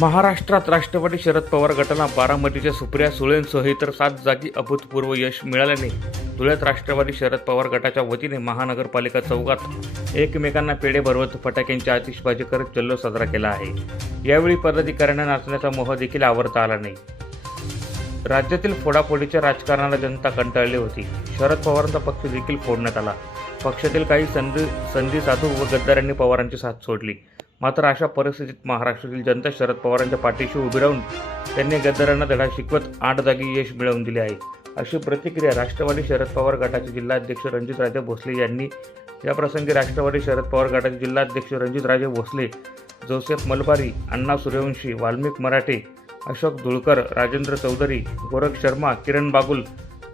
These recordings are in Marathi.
महाराष्ट्रात राष्ट्रवादी शरद पवार गटाला बारामतीच्या सुप्रिया सुळेंसह इतर सात जागी अभूतपूर्व यश मिळाल्याने धुळ्यात राष्ट्रवादी शरद पवार गटाच्या वतीने महानगरपालिका चौकात एकमेकांना पेढे भरवत फटाक्यांची आतिषबाजी करत जल्लोष साजरा केला आहे. यावेळी पदाधिकाऱ्यांना नाचण्याचा मोह देखील आवरता आला नाही. राज्यातील फोडाफोडीच्या राजकारणाला जनता कंटाळली होती. शरद पवारांचा पक्ष देखील फोडण्यात आला. पक्षातील काही संधी संधी साधू व गद्दारांनी पवारांची साथ सोडली. मात्र अशा परिस्थितीत महाराष्ट्रातील जनता शरद पवारांच्या पाठीशी उभी राहून त्यांनी गद्दारांना धडा शिकवत आठ जागी यश मिळवून दिले आहे. अशी प्रतिक्रिया राष्ट्रवादी शरद पवार गटाचे जिल्हाध्यक्ष रणजितराजे भोसले यांनी याप्रसंगी राष्ट्रवादी शरद पवार गटाचे जिल्हाध्यक्ष रणजितराजे भोसले जोसेफ मलबारी अण्णा सूर्यवंशी वाल्मिक मराठे अशोक धुळकर राजेंद्र चौधरी गोरख शर्मा किरण बागुल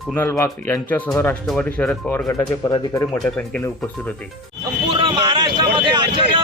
कुणाल वाघ यांच्यासह राष्ट्रवादी शरद पवार गटाचे पदाधिकारी मोठ्या संख्येने उपस्थित होते. संपूर्ण महाराष्ट्रामध्ये आचार्य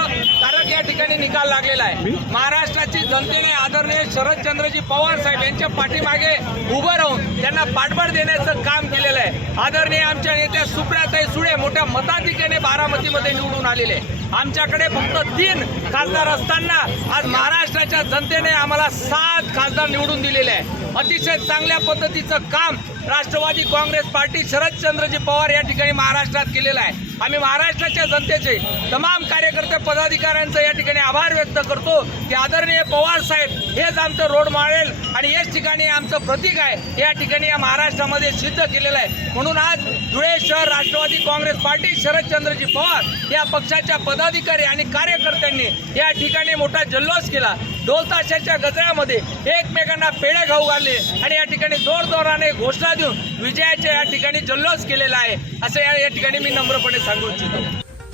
या ठिकाणी निकाल लागलेला आहे. महाराष्ट्राची जनतेने आदरणीय शरदचंद्रजी पवार साहेब यांच्या पाठीमागे उभं राहून त्यांना पाठबळ देण्याचं काम केलेलं आहे. आदरणीय आमच्या नेत्या सुप्रियाताई सुळे मोठ्या मताधिक्याने बारामतीमध्ये निवडून आलेले. आमच्याकडे फक्त तीन खासदार असताना आज महाराष्ट्राच्या जनतेने आम्हाला सात खासदार निवडून दिलेले आहे अतिशय चांगल्या पद्धतीचं काम राष्ट्रवादी काँग्रेस पार्टी शरदचंद्रजी पवार या ठिकाणी महाराष्ट्रात केलेलं आहे. आम्ही महाराष्ट्राच्या जनतेचे तमाम कार्यकर्ते पदाधिकाऱ्यांचा या ठिकाणी आभार व्यक्त करतो. की आदरणीय पवार साहेब हेच आमचं रोड माळेल आणि याच ठिकाणी आमचं प्रतीक आहे. या ठिकाणी या महाराष्ट्रामध्ये सिद्ध केलेलं आहे. म्हणून आज धुळे शहर राष्ट्रवादी काँग्रेस पार्टी शरदचंद्रजी पवार या पक्षाच्या पदाधिकारी आणि कार्यकर्त्यांनी या ठिकाणी मोठा जल्लोष केला. ढोलताशाच्या गजऱ्यामध्ये एकमेकांना पेढे खाऊ घालले आणि या ठिकाणी जोरजोराने घोषणा देऊन विजयाच्या या ठिकाणी जल्लोष केलेला आहे. असं या या ठिकाणी मी नम्रपणे सांगू इच्छितो.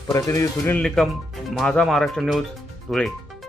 प्रतिनिधी सुनील निकम माझा महाराष्ट्र न्यूज धुळे.